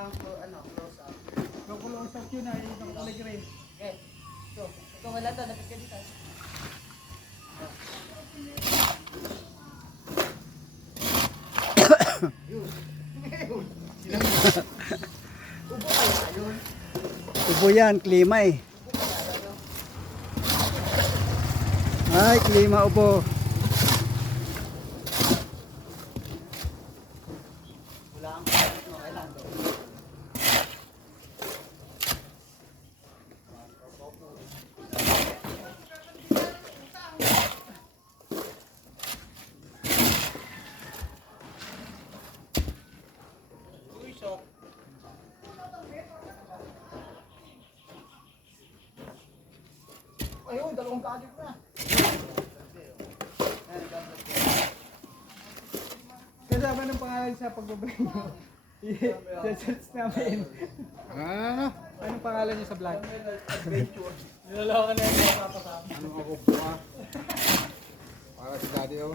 ang ano, close up. Kukulong sa yun ay nakakulay green. Okay. So, ito wala to, lapit ka dito. Yun. Ubo. Ubo yan, klima eh. Ay, klima ubo. Wala Ayun, dalawang kadip na. Kasi ba ng pangalan sa pagbabring mo? I-search namin. Ano? Anong pangalan niyo sa vlog? Nilalawa ka na yung mga papasama. Ano ako buha? Para si daddy oh.